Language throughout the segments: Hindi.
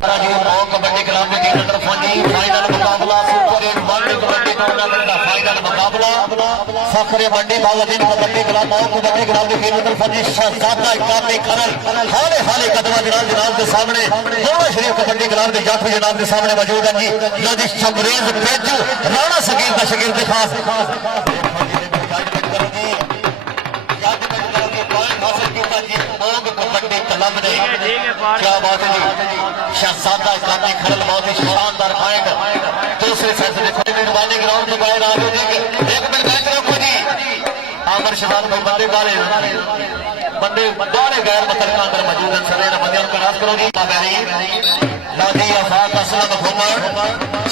कबड्डी क्लब की टीम तरफ फाइनल मुकाबला सुपर 8 वर्ल्ड कबड्डी टूर्नामेंट का फाइनल मुकाबला फखरे मंडी बावदीन कबड्डी क्लब कबड्डी क्लब की टीम तरफ शहजादा इकामी खनल हाले हाले कदमा जनाब के सामने दोनों शरीफ कबड्डी क्लब के जाफी जनाब के सामने मौजूद है जी। लो जी शमरेज पेजू राणा सगीर का शगिर्द खास क्या बात है शहजादा इस्लामी खरल बहुत ही शानदार पॉइंट दूसरे सेट देखो मेहरबानी ग्राउंड में बाहर आ जाओ जी। एक मिनट बैठ रखो जी। आमर शबान को बंदे गाले गैर मुतलका अंदर मौजूद है सरे बंदे को रात करो जी। लादी अफाक असलम घुमर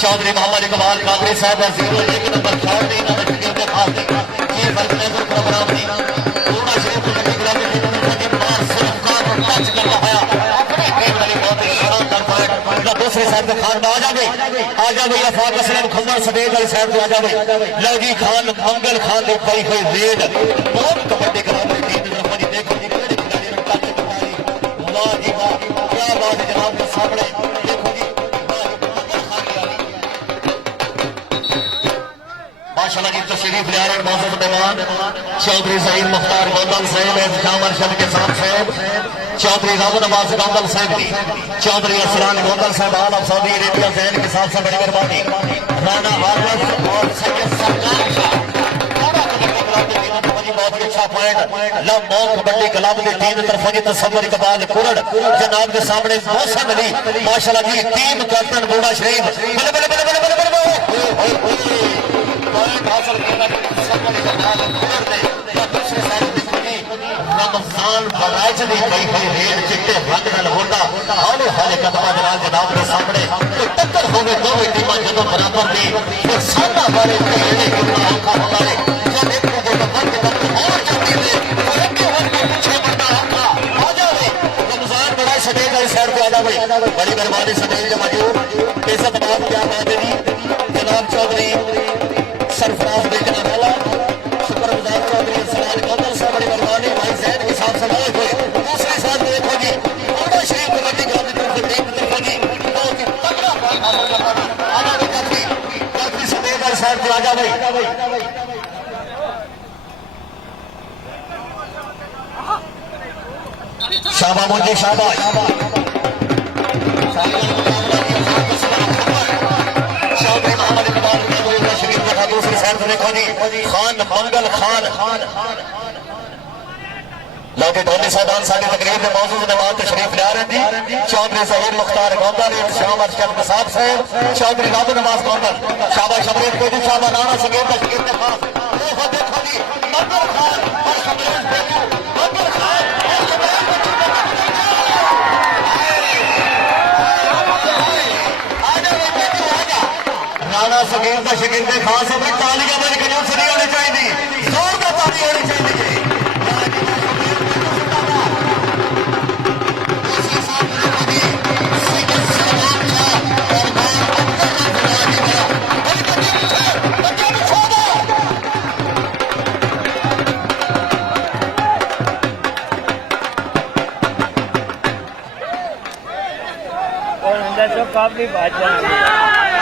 चौधरी मोहम्मद इकबाल कादरी साहब जीरो एक नंबर शॉट नहीं ना बच्चे के खास ये फर्क नहीं प्रोग्राम नहीं पूरा शरीफ को ग्राउंड में बार सिर्फ का टच कर रहा है दूसरे साइड में खान आ जा गई अफाक असलम खम्मर सफेद वाली साइड पे आ जा गई। लो जी खान मंगल खान ने पाई हुई रेड बहुत कबड्डी कराने की टीम देखो जी केड़े खिलाड़ी ने टच कराई वाह जी वाह क्या बात है जनाब के सामने देखो जी माशाल्लाह जी तशरीफ ले आ रहे मौजूद मेहमान चौधरी सईद मुख्तार गोंदल साहब शाम अरशद के साथ साहब चौधरी राबू नवाज गोंदल साहब जी चौधरी असलान गोंदल साहब आल ऑफ सऊदी अरेबिया से इनके साथ से बड़ी मेहरबानी राना आरवस और सैयद सरकार बहुत अच्छा पॉइंट लम्बो कबड्डी क्लब की टीम तरफ जी तस्वर इकबाल कुरड़ जनाब के सामने मौसम अली माशाल्लाह जी टीम कैप्टन बूढ़ा शरीफ बल्ले बल्ले बल्ले बल्ले बल्ले बल्ले पॉइंट हासिल किया तस्वर इकबाल कुरड़ ने दूसरे साइड रमजान बराज दी कई कई रेड चिट्टे रंग नाल होंदा हाले हाले कदमा जनाब के सामने टक्कर होवे दोवे टीमां जदों बराबर दी फिर सामना बारे खेलने कितना औखा होता है जब एक को बंद करके और जल्दी ले आगे हो के पीछे बढ़ना औखा आ जावे रमजान बड़ा सटेज वाली साइड पे आ जावे बड़ी मेहरबानी सटेज के मौजूद इज्जत बात क्या बात है जी जनाब चौधरी सरफराज बेचना वाला सुपरवाइजर चौधरी सलाल गोंदल साहब बड़ी मेहरबानी भाई जैद के साथ समाए हुए दूसरे साथ देखो जी बड़ा शरीफ कबड्डी क्लब की तरफ से टीम देखो जी बहुत ही तगड़ा बॉल हासिल करना आना भी काफी सदेव वाली साइड पे आ जा भाई शाबाश मुझे शाबाश दूसरी साइड देखो जी खान मंगल खान लोगे धोनी साहबान साडी तकरीब में मौजूद मेहमान तशरीफ ले आ रहे हैं जी चौधरी ज़हीर मुख्तार गोंदल शाम अरशद निसाब साहब चौधरी राबू नवाज गोंदल शाबाश शमरेज पेजू शाबाश नाना सगीर का शगिर्द खास वो देखो जी मंगल खान और शमरेज पेजू मंगल खान राणा सगीर का शगिर्द खास है तालियां बज के जोर से होनी चाहिए जोरदार ताली होनी चाहिए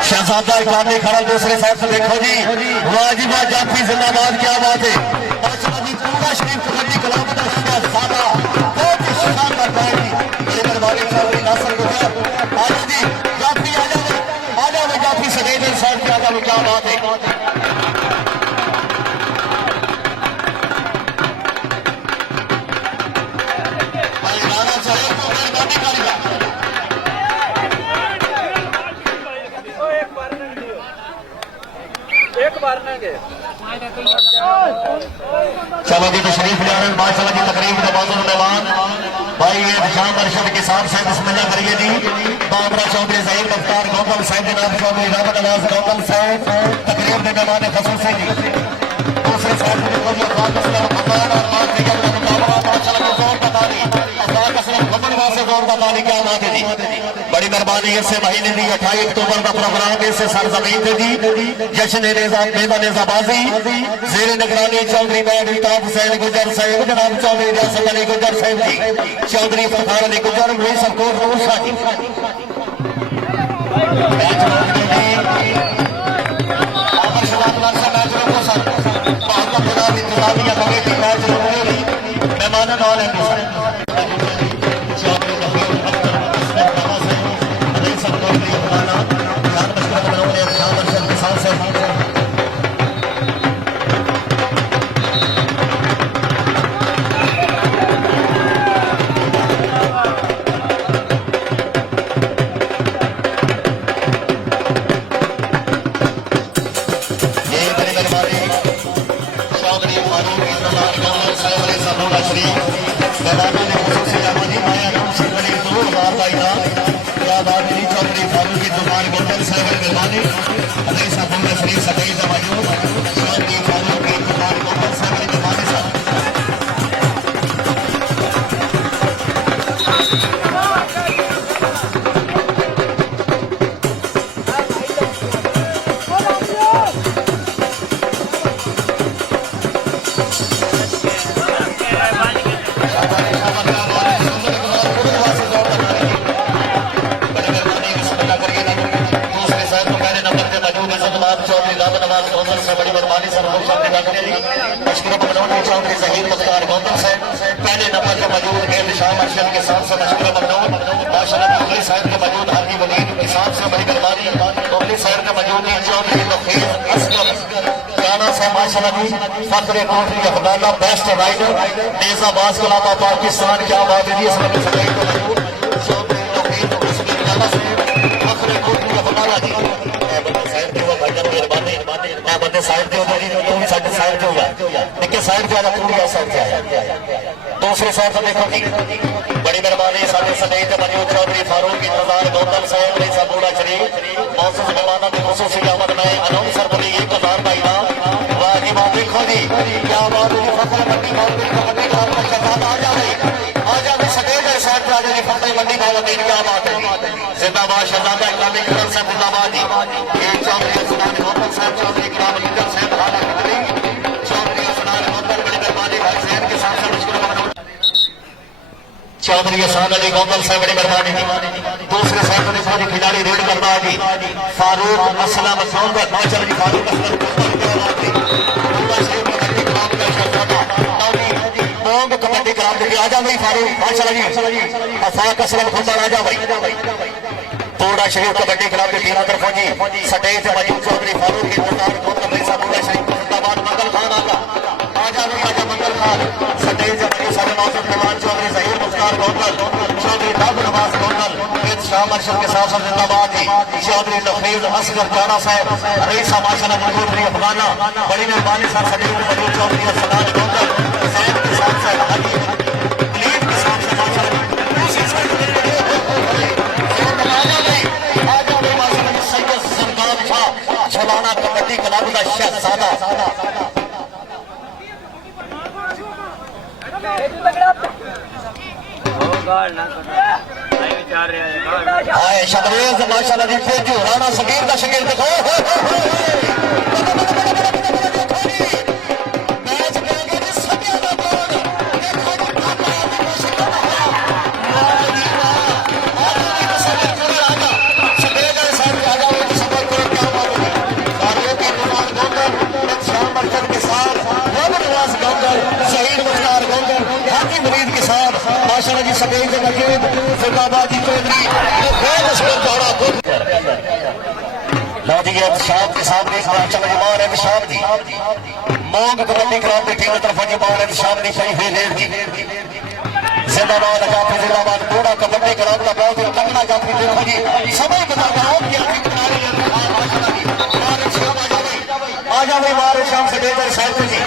शहजादा इकामी खड़ा दूसरे साइड से देखो जी वाजिबा जाफी जिंदाबाद क्या बात है पूरा शरीफ कबड्डी क्लब का शहजादा बहुत ही शानदार पॉइंट बड़ी मेहरबानी चौधरी नासिर गुजर आजा जी जाफी आ जाओ जाफी सदैव साइड पे आ जाओ क्या बात है चलो जी तशरीफ ले रहे माशाल्लाह जी तकरीब के मौजूद मेहमान भाई ये शाम अरशद के साथ से बिस्मिल्लाह करिए जी बाबरा चौधरी ज़हीर मुख्तार गोंदल साहब जनाब चौधरी राबू नवाज गोंदल साहब तकरीब में मेहमान खसूस है जी दूसरे साइड में देखो जी अफाक असलम खम्मर और बात निकल का मुकाबला माशाल्लाह जोर बता दी अफाक असलम खम्मर वासे जोर बता दी क्या बात है जी बड़ी मेहरबानी इस महीने की 28 अक्टूबर का प्रोग्राम इस सरजमीन से जी जश्न नेजाबाजी जेर निगरानी चौधरी महताब हुसैन गुजर साहिब जनाब चौधरी रियासत अली गुजर साहिब जी चौधरी इफ्तार अली गुजर मुई सबको नूर शाह जी पहले नंबर पर मौजूद शाह मार्शल के साथ मशहूर ममनून माशाल्लाह मुगली साहब के मौजूद हाजी वलीद के साथ से बड़ी मेहरबानी मुगली साहब के मौजूद चौधरी नफीस असगर राणा साहब माशाल्लाह जी फखरे कोटली अफगाना बेस्ट राइडर नेजाबाज गुलामा पाकिस्तान क्या बात है इस वक्त सगाई को मौजूद चौधरी नफीस उसके राणा साहब फखरे कोटली अफगाना जी साहब के वो भाईजान मेहरबानी मैं बंदे साइड पे मेरी तो भी साइड पे होगा लेकिन साइड पे आजा पूरी साइड पे आया दूसरे साइड पर देखो जी बड़ी मेहरबानी साढ़े सदैत मौजूद चौधरी फारूक इंतजार गौतम साहब ने सबूरा शरीफ मौसम मेहमानों की खुसूसी आमद में अनाउंसर बनी 1000 का इनाम वाह जी वाह देखो जी क्या बात है फसल मंडी मंडी का शहजाद आ जाए सदैत साइड पे आ जाए फसल मंडी का क्या बात है जिंदाबाद शहजादा इस्लामिक तरफ से जिंदाबाद जी ये चौधरी सुनान गौतम साहब चौधरी इकराम लीडर साहब हालात चौधरी सुनान गौतम बड़ी मेहरबानी भाई जैन के साथ चौधरी हसन अली गौतम साहब बड़ी मेहरबानी दूसरे साहब ने सारी खिलाड़ी रेड करता है जी फारूक असलम सोनगढ़ माशा जी फारूक असलम कबड्डी ग्राउंड में आ जा भाई फारूक माशा जी अफाक असलम खुंबार आ जा भाई पूरा शरीफ कबड्डी ग्राउंड की टीम तरफ जी सटेज मौजूद चौधरी फारूक इंतजार गौतम भाई साहब पूरा शरीफ जिंदाबाद मंगल खान आ जा मंगल खान सटेज मौजूद सारे मौजूद मेहमान चौधरी जहीर मुख्तार गौतम चौधरी दाब नवाज गौतम शाह मार्शल के साथ जिंदाबाद जी चौधरी नफीस असगर जाना साहब रईसा माशाल्लाह चौधरी अफगाना बड़ी मेहरबानी साथ सटेज मौजूद चौधरी असलान गौतम सैयद के साथ हाजी लीड के साथ माशाल्लाह दूसरी साइड छलाना कबड्डी क्लब का शहजादा हाय शबरेज माशाल्लाह जी तेजू राणा सगीर का शकील देखो माशाल्लाह जी सफेद मौजूद जिंदाबाद जी चौधरी शाम के सामने मार है शाम जी मोंग कबड्डी ग्राउंड की टीम तरफ जी मार है शाम की सही हुई रेड जी जिंदाबाद जाफरी जिंदाबाद पूरा कबड्डी ग्राउंड का बहुत ही तगड़ा जाफरी देखो जी समय बता रहा हूं कि आ जा भाई मार शाम से बेहतर साहब जी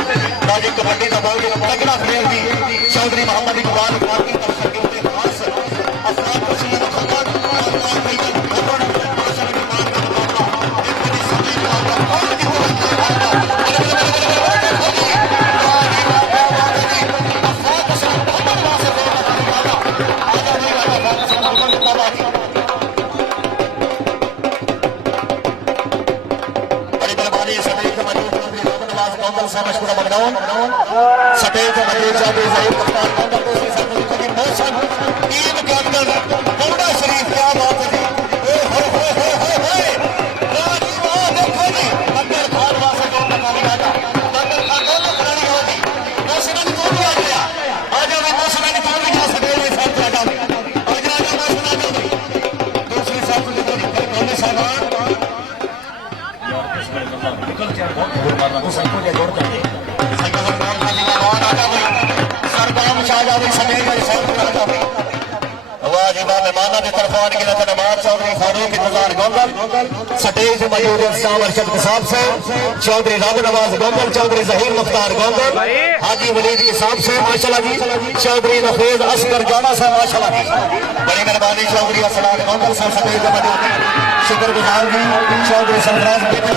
राजी कबड्डी का बहुत ही तगड़ा प्लेयर जी चौधरी मोहम्मद इकबाल की तरफ से खास अफराद वसीम खबर कुछ आ जावे समय में सब आ जावे वाह जी वाह मेहमानों की तरफ आने के लिए नवाज चौधरी फारूक इंतजार गोंगल स्टेज मौजूद इस्लाम अरशद साहब से चौधरी राब नवाज गोंगल चौधरी जहीर मुख्तार गोंगल हाजी वलीद के साहब से माशाल्लाह जी चौधरी नफीज असगर जाना से माशाल्लाह जी बड़ी मेहरबानी चौधरी असलाम गोंगल साहब स्टेज पे मौजूद शुक्रगुजार जी चौधरी सरफराज बेटा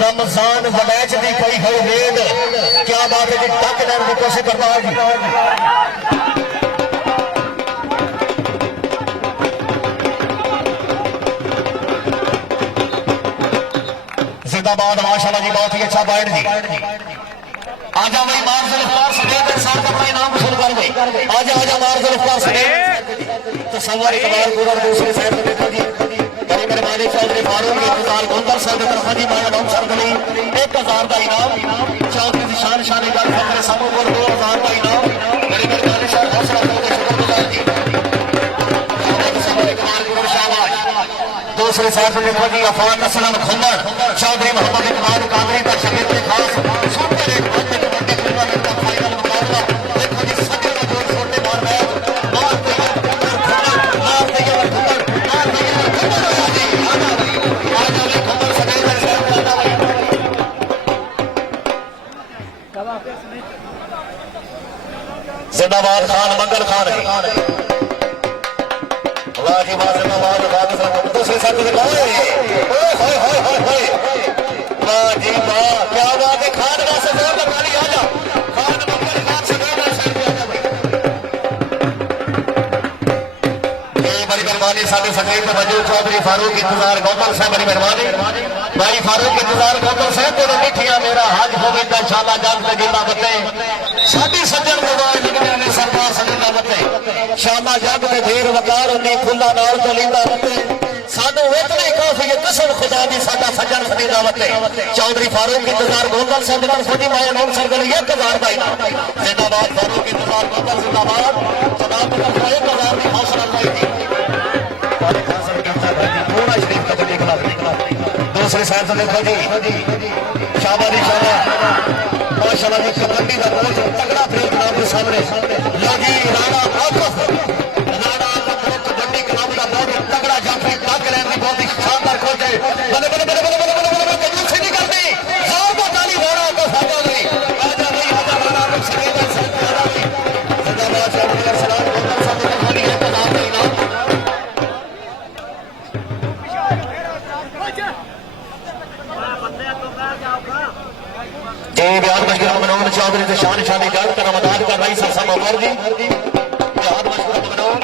रमजान वलैच दी कई है रेड क्या बात है जी टक लैन की कोशिश करता है जी जिंदाबाद माशाल्लाह जी बहुत ही अच्छा बैठ जी आजा भाई मार्शल अफ्तार सफेद इंसान का अपना इनाम वसूल कर गए आजा आजा मार्शल अफ्तार सफेद तो सवार इकबाल पूरा दूसरे साइड पे देखो जी बड़ी मेहरबानी चौधरी फारूक इंतजार गोंदल साहब तरफ हाजी माया नाम सर गली 1000 का इनाम चौधरी निशान शानी का फखरे समूह 2000 का इनाम बड़ी मेहरबानी सर हौसला करके शुक्रगुजार जी दूसरे साइड पे देखो जी अफान असलम खुम्मर चौधरी मोहम्मद इकबाल कादरी का शकीर के खास सुपर एक बड़े टूर्नामेंट का फाइनल मुकाबला देखो जी सभी का जोर छोटे मार रहा है मार जिंदाबाद खान मंगल खान है वाह जी वाह जिंदाबाद दूसरे साथ वाह जी वाह क्या बात है खान का से जोर लगानी आ जा खान मंगल खान से बड़ी मेहरबानी साढ़े सजीव में मौजूद चौधरी फारूक इंतजार गौतम साहब बड़ी मेहरबानी भाई फारूक इंतजार गौतम साहब तेरे मिठिया मेरा हाज होवे इंशाअल्लाह जान से गिरना बते साडी सज्जन मोबाइल निकले ने सरदार सजदा बते शामा जग में ढेर वकार उन्नी फुल्ला नाल तो लींदा बते सानू इतने काफी है कसम खुदा दी साडा सज्जन सजदा बते चौधरी फारूक इंतजार गौतम साहब ने फौजी माया नाम सरगल 1000 का इनाम जिंदाबाद फारूक इंतजार गौतम जिंदाबाद जनाब का 1000 की हौसला अफजाई थी पूरा शरीफ कबड्डी क्लब दूसरे साइड से देखो जी शाबादी शाबाश माशाल्लाह जी कबड्डी का बहुत तगड़ा प्लेयर क्लब के सामने लो जी राणा आकफ कबड्डी क्लब का बहुत तगड़ा जाफरी टक लेने की बहुत ही शानदार खोज है बल्ले बल्ले बल्ले बल्ले बल्ले बल्ले बल्ले से निकलती जोर को ताली राणा आकफ आजा भाई आजा भाई आजा राणा आकफ सकेगा सकेगा जिंदाबाद चौधरी सलाम गोपाल साहब ने खाली 1000 का इनाम बिहार मशहूर मनोहर चौधरी से शान शानी जड़ का रमदान का रईस हसन उमर जी बिहार मशहूर मनोहर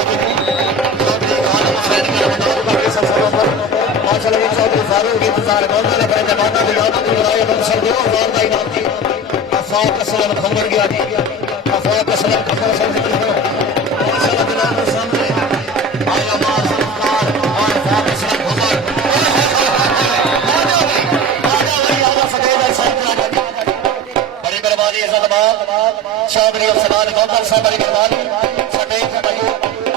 चौधरी खान हुसैन का रमदान का रईस हसन उमर माशाल्लाह चौधरी फारूक इंतजार गोंदल ने पहले जमाना में याद की लड़ाई में सर 2000 का इनाम थी अफाक असलम खबर गया जी अफाक असलम खबर सर जिक्र हो माशाल्लाह जनाब के सामने आया मार सरकार और अफाक असलम खबर चौधरी अफसरान गौतम साहब बड़ी मेहरबानी सटेज मयूर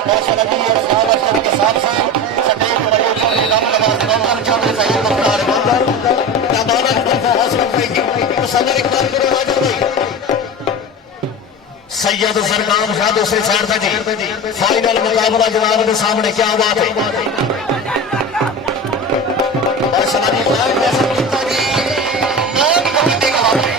माशाल्लाह जी और साहब अशरफ के साथ साथ सटेज मयूर चौधरी राम नवाज गौतम चौधरी सही मुख्तार गौतम जमाना की हौसला अफजाई तो सदर इकबाल करो राजा भाई सैयद सरकार शाह दूसरे साइड था जी फाइनल मुकाबला जनाब के सामने क्या बात है माशाल्लाह जी फाइनल जैसा कितना जी बहुत कबड्डी का बात है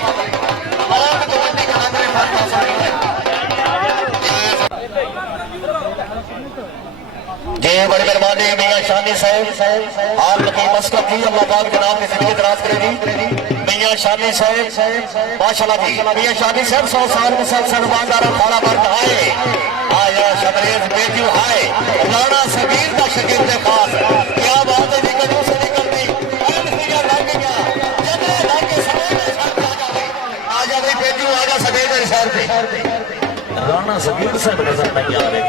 जी बड़ी मेहरबानी मियां शानी साहब आप लोग मस्कत की अल्लाह पाक के नाम की जिंदगी दराज करेगी मियां शानी साहब माशाल्लाह जी मियां शानी साहब 100 साल में सब सनमानदार खाना बंद आए आया शबरेज बेजू आए राणा सबीर का शकील खास क्या बात है निकलने से निकलती एंड फिगर लग गया जगह लग के समय आ जा भाई बेजू आ जा सकेगा शहर पे राणा सबीर साहब नजर नहीं आ रहे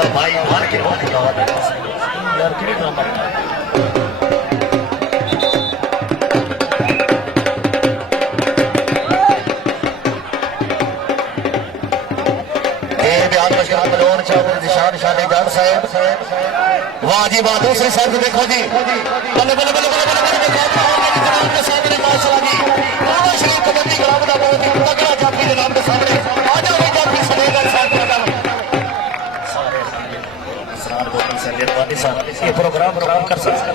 और भाई मार के बहुत यार के ड्रामा बिहार मशहूर मनोहर चौधरी निशान शानी जान साहब। वाह जी वाह, दूसरी साइड देखो जी, बल्ले बल्ले बल्ले बल्ले बल्ले जनाब के सामने माशाल्लाह जी पूरा श्री कबड्डी ग्राउंड का बहुत ही तगड़ा जाफी जनाब के सामने आ जाओ जाफी सनेगा साथ में सारे इसरार बोलने से मेहरबानी साहब ये प्रोग्राम कर सकते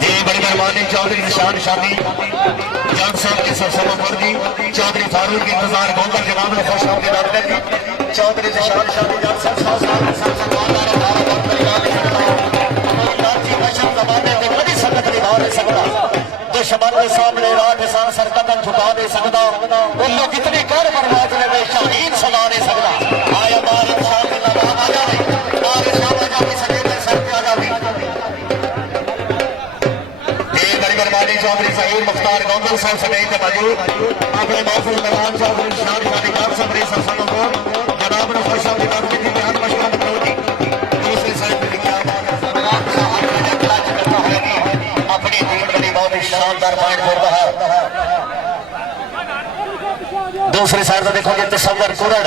जी। बड़ी मेहरबानी चौधरी निशान शानी जान साहब के सरसमावर जी, चौधरी फारूक की इंतजार गोंदल जनाब ने खुश आमदीद जी। चौधरी निशान शानी जान साहब दुश्मन के सामने रात इंसान सर कदम झुका नहीं सकता, उनको कितनी कर बर्बाद में शहीद सजा नहीं सकता। आया मार इंसान के नवाब आ जाए, मार इंसान आ जाए सजेद सर पे आ जाए। ये बड़ी मेहरबानी चौधरी ज़हीर मुख्तार गोंदल साहब समेत मौजूद अपने महफूज मेहमान चौधरी निशान शानी जान साहब रे सरसम को जनाब ने खुश आमदीद की बयान मशवरा करोगी। दूसरी साइड पे क्या बात है, अपनी टीम के लिए बहुत ही शानदार पॉइंट हो रहा है। दूसरी साइड पर देखोगे तस्वर कुरड़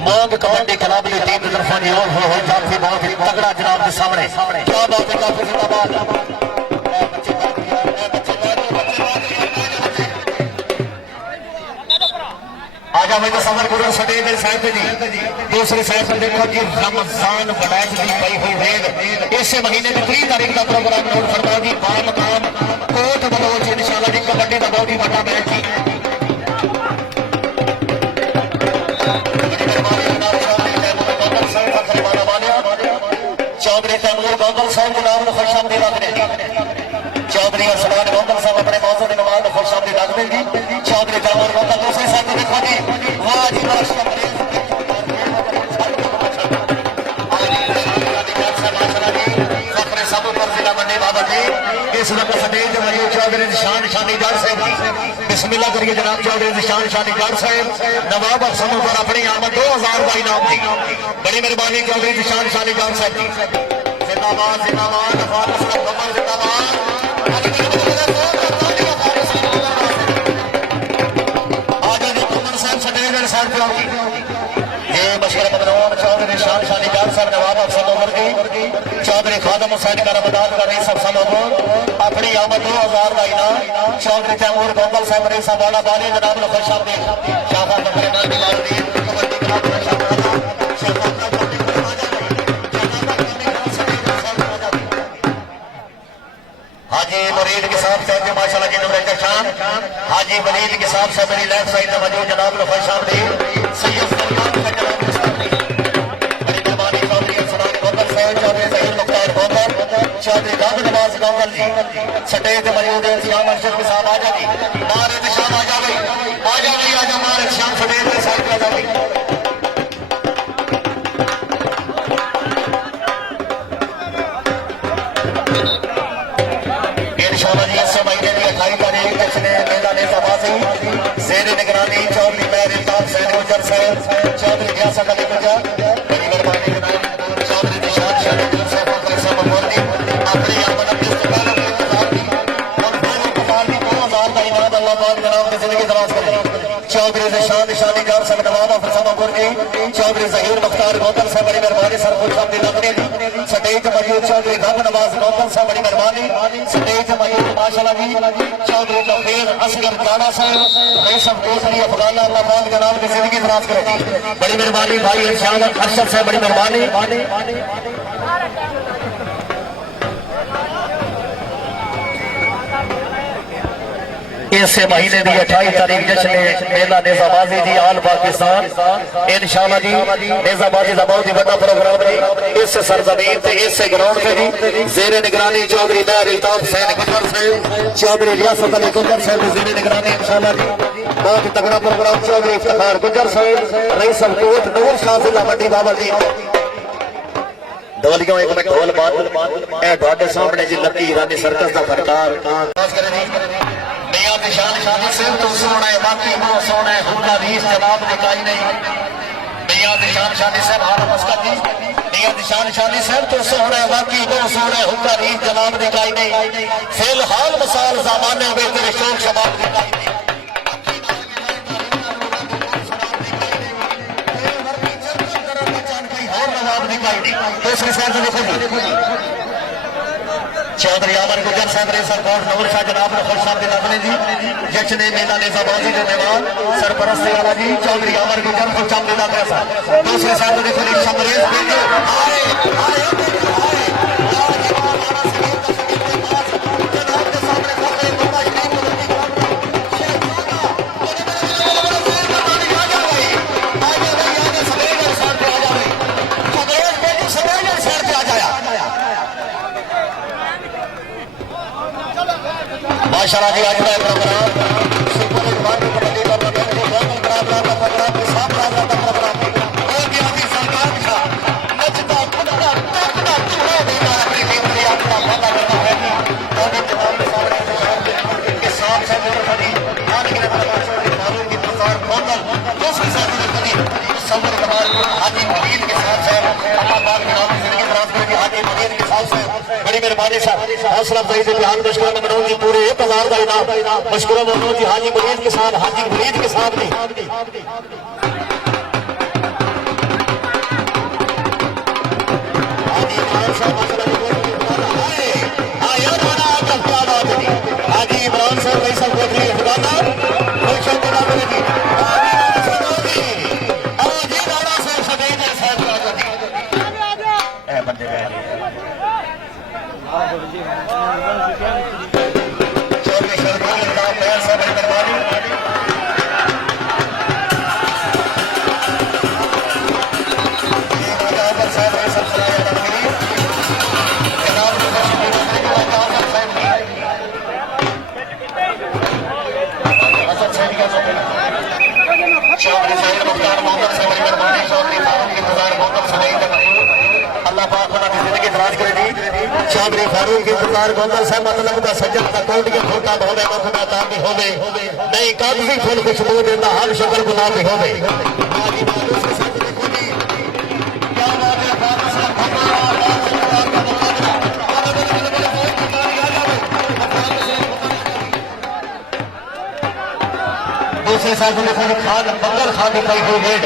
मोंग कबड्डी क्लब की टीम की तरफ हो जाफी बहुत ही तगड़ा जनाब के सामने। क्या बात है, काफी जिंदाबाद। आजा भाई तस्वर कुरड़ सटेज साइड जी। दूसरी साइड पर देखो जी रमजान बड़ैच की पई हुई रेड इस महीने की 3 तारीख का प्रोग्राम नोट फरमा जी। बामकाम कोट बलोच इंशाल्लाह जी कबड्डी का बहुत ही बड़ा मैच जी। चौधरी तैमूर गोंदल साहब के नाम खुश आमदीद रखने जी। चौधरी असलान गोंदल साहब अपने मौजूद के नाम खुश आमदीद रखने जी। चौधरी तैमूर गोंदल दूसरी साइड पे देखो जी, वाह जी वाह, इस वक्त सटेज मौजूद चौधरी निशान शानी जान साहब। बिस्मिल्लाह करिए जनाब। चौधरी निशान शानी जान साहब नवाब अफसर पर अपनी आमद 2000 का इनाम दी। बड़ी मेहरबानी चौधरी निशान शानी जान साहब जी। जिंदाबाद जिंदाबाद, फारस का कमर जिंदाबाद। आज कमर साहब सटेज साइड पे होगी। ये मशहूर मदरवान चौधरी निशान शानी जान साहब नवाब अफसर उमर की चौधरी खादम हुसैन का रमदान का रईस अफसर अपनी आमद 2000 का इनाम। चौधरी तैमूर गोंदल साहब रईस वाला बाली जनाब ने खुश आमदीद शाबाश बकरे नाल मिला दी। हाजी मुरीद के साथ साथ माशाल्लाह जी नवरत खान हाजी मुरीद के साथ साथ मेरी लेफ्ट साइड में मौजूद जनाब ने खुश आमदीद सैयद सलमान का जनाब के सामने। बड़ी मेहरबानी चौधरी असलान गोंदल साहब, चौधरी ज़हीर मुख्तार गोंदल, चौधरी गांधी नवाज गोंदल जी सटेज मौजूद है। श्याम अर्शद के साथ आ जाएगी, मारे निशान आ जाए आजा मारे श्याम सटेज के साथ आ जाएगी। इंशाल्लाह जी इस महीने की 28 तारीख इसने मेला नेताबाजी ज़ेरे निगरानी चौधरी महर इल्ताफ सैन गुजर साहब, चौधरी गियासत अली गुजर। बड़ी मेहरबानी चौधरी निशान शानी जान साहब अपनी आमद जिंदगी दराज करें। चौधरी निशान शानी जान साहब नवाब अफसर जी, चौधरी ज़हीर मुख्तार गोंदल साहब बड़ी मेहरबानी सर खुश आमदीद रखने जी। सटेज मौजूद चौधरी गांधी नवाज गोंदल साहब बड़ी मेहरबानी। सटेज मौजूद माशाल्लाह जी चौधरी तौफीर असगर राणा साहब रईस कोटली अफगाना अल्लाह पाक जनाब की जिंदगी दराज करें। बड़ी मेहरबानी भाई इरशाद अरशद साहब बड़ी मेहरबानी। इस महीने की 28 तारीख जश्न मेला नेजाबाजी जी आल पाकिस्तान इंशाल्लाह जी नेजाबाजी का बहुत ही बड़ा प्रोग्राम है इस सरजमीन से इस ग्राउंड से जी। ज़ेरे निगरानी चौधरी महर इल्ताफ सैन गुजर साहब, चौधरी रियासत अली गुजर साहब ज़ेरे निगरानी इंशाल्लाह जी बहुत ही तगड़ा प्रोग्राम। चौधरी इफ्तिखार गुजर साहब रईस कोट नूर शाह जिला मंडी बाबा जी दवलियों एक मैं ढोल बात सामने जी लकी ईरानी सर्कस का फनकार निशान शादी सिर्फ तो सोना है बाकी वो सोना है हुक्का भी इस जवाब दिखाई नहीं। मियां निशान शादी साहब हार मस्का जी मियां निशान शादी सिर्फ तो सोना है बाकी वो सोना है हुक्का भी जवाब दिखाई नहीं। फिलहाल मिसाल ज़माने में तेरे शोक शबाब दिखाई नहीं। दूसरी साइड से देखो चौधरी अमर गुजर साहब रेसर कोट नूर शाह जनाब ने खुश आमदीद अपने जी जश्न मेला नेजाबाजी के मेहमान सरपरस्ती वाला जी चौधरी अमर गुजर खुश आमदीद अपने साहब दूसरे साइड से देखो शमरेज बेटे आए आए माशाल्लाह जी आज का programme super hit kabaddi tournament के बहुत बराबर का प्रोग्राम के साथ राजा का प्रोग्राम और भी अभी सरकार का नचता कूदता टपता चूड़ा देना अपनी टीम के अपना वादा करना है और ये तमाम सारे के साथ साथ कबड्डी आने के बाद की प्रसार कौंडल दूसरी साथ में कभी सबर कमाल हाजी मजीद के साथ साथ तमाम बात की जिंदगी दराज करेंगे हाजी मजीद के साथ साथ बड़ी मेहरबानी साहब हौसला अफजाई से बिहान मुश्किल में मनोज जी पूरे 1000 का इनाम मुश्किल मनोज जी हाजी मुरीद के साथ हाजी मुरीद के साथ भी हाजी इमरान साहब भाई साहब बोल रही है खुदाना चौधरी फारूक इंतजार गोंदल साहब मतलब का सज्जन का कोट के खोटा होवे मुख दाता भी होवे नहीं कागजी फूल खुशबू देता हर शक्ल गुलाब भी होवे दूसरे साथ में खान बंगल खान दिखाई हुई रेड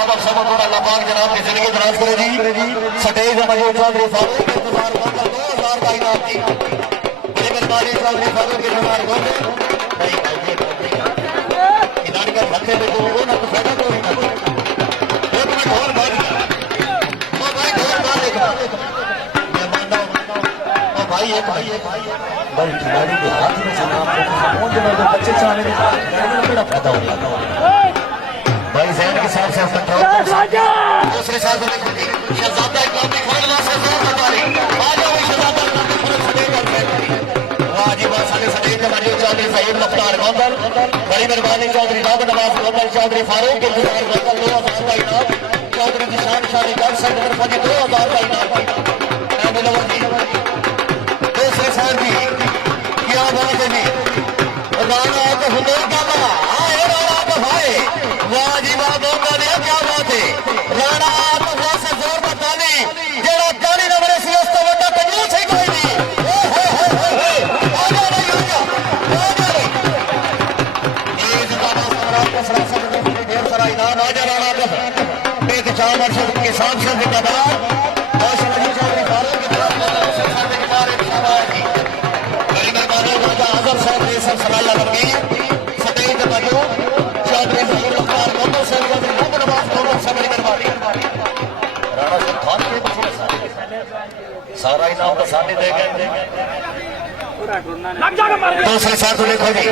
जनाब की जिंदगी दराज करे जी सटेज मजूद चौधरी फारूक के 2000 का इनाम जी बड़ी मेहरबानी चौधरी फारूक के इंतजार गोंदे इनाम का रखे में तो ना कुछ फायदा कोई नहीं एक मिनट और भाई ओ भाई ढोल मार देखो मैं मानता हूं ओ भाई एक भाई बड़ी खिलाड़ी के हाथ में जनाब कौन जनाब बच्चे चाहने में बड़ा फायदा हो जाता भाई जैन के साथ साथ दूसरे साथ शहजादा इकलौती खोलना से जोर बतारी आ जाओ शहजादा इकलौती खोल सदे करते वाह जी वाह सारे सदे के मौजूद चौधरी सईद मुख्तार गोंदल बड़ी मेहरबानी चौधरी बाबर नवाज गोंदल चौधरी फारूक के इंतजार गोंदल 2000 का इनाम चौधरी निशान शादी कर सकते हैं 2000 का इनाम दूसरे साथ भी क्या बात है जी राणा तो हुनर का मां आए राणा तो भाई वाह जी वाह बोंगा ने क्या बात है राणा तो वैसे जोर बता नहीं जेड़ा गाड़ी ना बरे सी उस तो बड़ा कंजूस है कोई नहीं आ जा नहीं ये जमाना सरा का सरा सब ढेर सारा इनाम आ जा राणा का एक जाम अर्शद के साथ साथ जिंदाबाद और शमजी चौधरी फारूक की तरफ से सामने के बारे में शाबाश जी बड़ी मेहरबानी राजा आजम साहब ने सब सलाया लगी सदैव मौजूद चौधरी फजल मुख्तार गोंदल साहब चौधरी मोहम्मद नवाज गोंदल साहब बड़ी मेहरबानी राणा साहब खान के सारा इनाम तो सामने दे गए दूसरे साथ देखो जी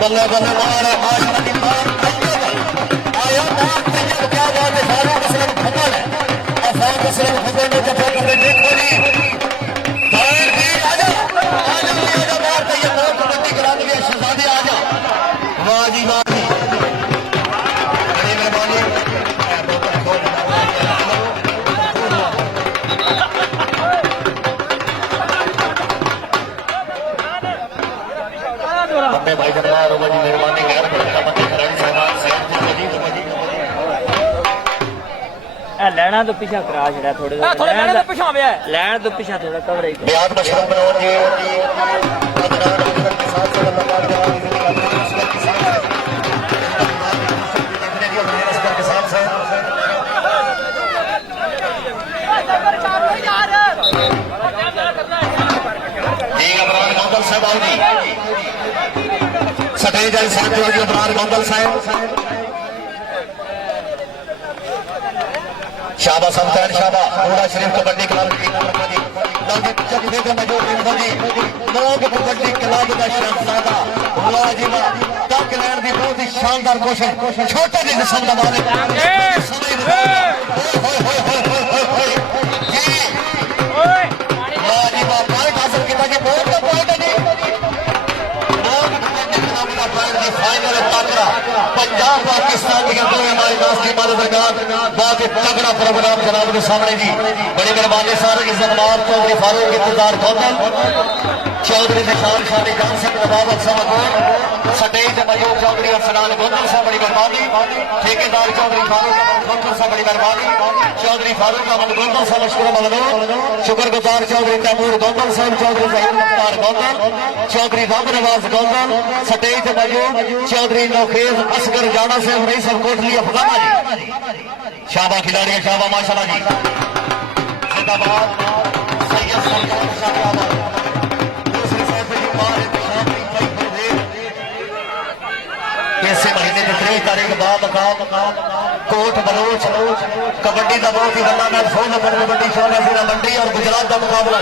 बल्ले बल्ले मारे माशा दी मार आया बात तैयार क्या बात है फारूक असलम खबर है और फारूक असलम खबर ने जब कर देखो जी बाहर भी आजा बाहर तैयार बहुत कबड्डी करा दी शहजादे आजा वाह जी वाह बड़ी मेहरबानी जी मेहरबानी गैर बड़का बंदे खिलाड़ी साहब साइड पे जी लैना तो पीछा करा छड़ा थोड़े लैन तो पीछा आया लैन तो पीछा थोड़ा कवरेज बियाद मशरूम बनाओ जी सटेज साहब जी अबरार गौंदल साहब शाबा समतैन शाबा घोड़ा शरीफ कबड्डी क्लब लोग कबड्डी क्लब का शहजादा वाह जी वाह तक लैंड की बहुत ही शानदार कोशिश छोटे जी किस्म का मालिक पंजाब पाकिस्तान की हमारी राष्ट्रीय सरकार बहुत ही तगड़ा प्रोग्राम जनाब के सामने जी बड़ी मेहरबानी सर इज्जतमार चौधरी फारूक इंतजार कौंदल चौधरी निशान शादी जान सिंह नवाब सटेज मयूर चौधरी अफसरान गोंदल से बड़ी मेहरबानी ठेकेदार चौधरी फारूक गोंदल से बड़ी मेहरबानी चौधरी फारूक अहमद गोंदल से मशहूर ममनून शुक्रगुजार चौधरी तैमूर गोंदल साहब चौधरी जहीर मुख्तार गोंदल चौधरी राम नवाज गोंदल सटेज मयूर चौधरी नौखेज असगर जाना से रईस कोटली अफगाना जी शाबा खिलाड़ी शाबा माशाल्लाह जी जिंदाबाद सैयद सलमान शाहबाद दूसरी साइड पे इसे महीने की 3 तारीख बाद कोट बलोच कबड्डी का बहुत ही बड़ा मैच 100 नंबर कबड्डी शोला जिला मंडी और गुजरात का मुकाबला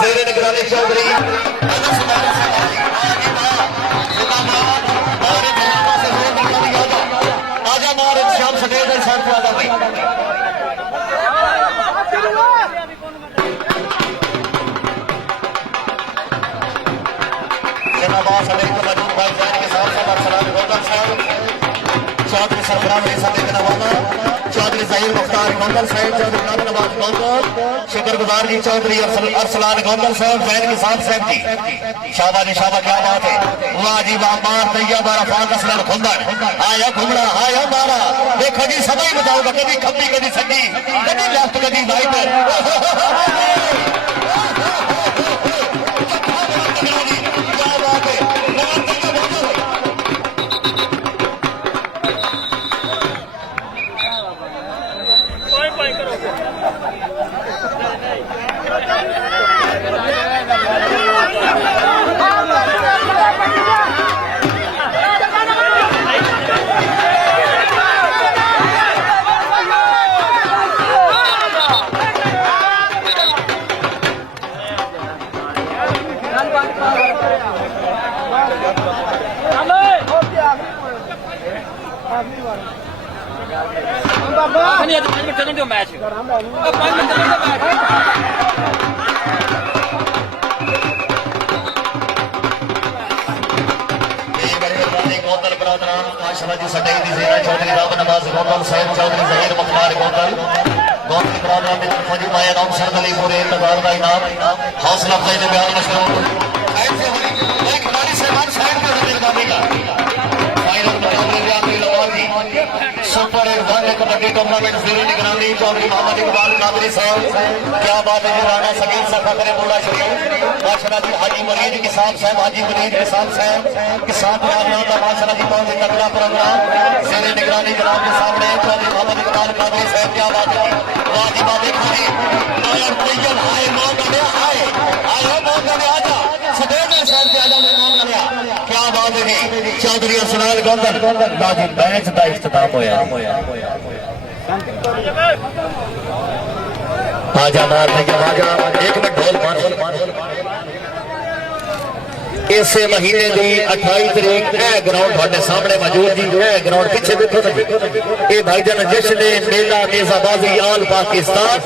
शेर निगरानी चौधरी आजा मार शाम सटेज साहब को आजा भाई चौधरी सरफराज चौधरी जहीर मुख्तार गोंदल साहब चौधरी राम नवाज गोंदल शुक्रगुजार जी चौधरी अरसलान गोंदल साहब जैन किसान साहब जी शाबा जी शाबा क्या बात है वाह जी वाह मार दैया बारा फाक असलम खुंदर आया घुमड़ा आया मारा देखो जी समय बताओगा कभी खब्बी कभी सज्जी कभी लेफ्ट कभी राइट मैच चौधरी राम नवाज गोंदल साहब चौधरी जहीर मुख्तार गोंदल गौतम प्रोग्राम में फौजी माया नाम सरदली पूरे इंतजार का इनाम हौसला अफजाई ने बयान मशरूम साइड से एक खिलाड़ी सहमान साइड पे मेहरबानी का फाइनल मुकाबले में आखिरी लवाजी सुपर वन कबड्डी टूर्नामेंट जीरो निगरानी चौधरी मोहम्मद इकबाल कादरी साहब क्या बात है जी राणा सगीर सफा करे बोला शरीफ माशाल्लाह जी हाजी मरीद के साथ साहब हाजी मरीद के साथ माशाल्लाह जी बहुत ही तगड़ा प्रोग्राम जीरो निगरानी जनाब के सामने चौधरी मोहम्मद इकबाल कादरी साहब क्या बात है वाह जी वाह देखो जी नायर तैयब आए मौका दे आए आए मौका दे आजा सटेज साहब के आजा मेहमान गया क्या बात है जी चौधरी अरसलान गोंदल बाजी मैच का इख्तिताम होया आजा मार आजा एक मिनट ढोल मार इसे महीने की 28 तारीख ग्राउंड थोड़े सामने मौजूद जी ग्राउंड पीछे देखो जी ये भाईजान जश्न मेला नेजाबाजी आल पाकिस्तान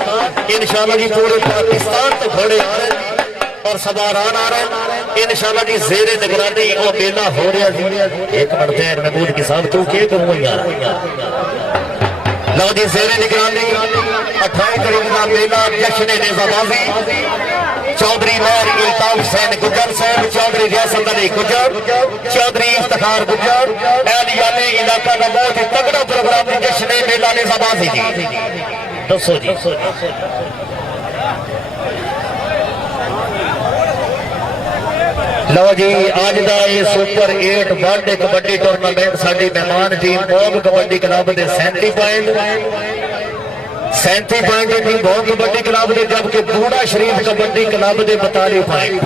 इंशाल्लाह जी पूरे पाकिस्तान तो घोड़े आ रहे और सवारान आ रहे इंशाल्लाह जी जेरे निगरानी वो मेला हो रहा जी एक मिनट देर महमूद किसान तू के करूं यार लो जी जेरे निगरानी 28 तारीख का मेला जश्न नेजाबाजी चौधरी मौर इल्ताफ हुसैन गुजर साहब, चौधरी रियासत अली गुजर, चौधरी इफ्तिखार गुजर। एहलियाने इलाका का बहुत ही तगड़ा प्रोग्राम जश्न मेला ने सबाजी जी दसो जी। लो जी अज का ये सुपर 8 वनडे कबड्डी टूरनामेंट साडी मेहमान टीम भोग कबड्डी क्लब के 37 पॉइंट 37 पॉइंट टीम भोग कबड्डी क्लब के, जबकि बूढ़ा शरीफ कबड्डी क्लब के 42 पॉइंट।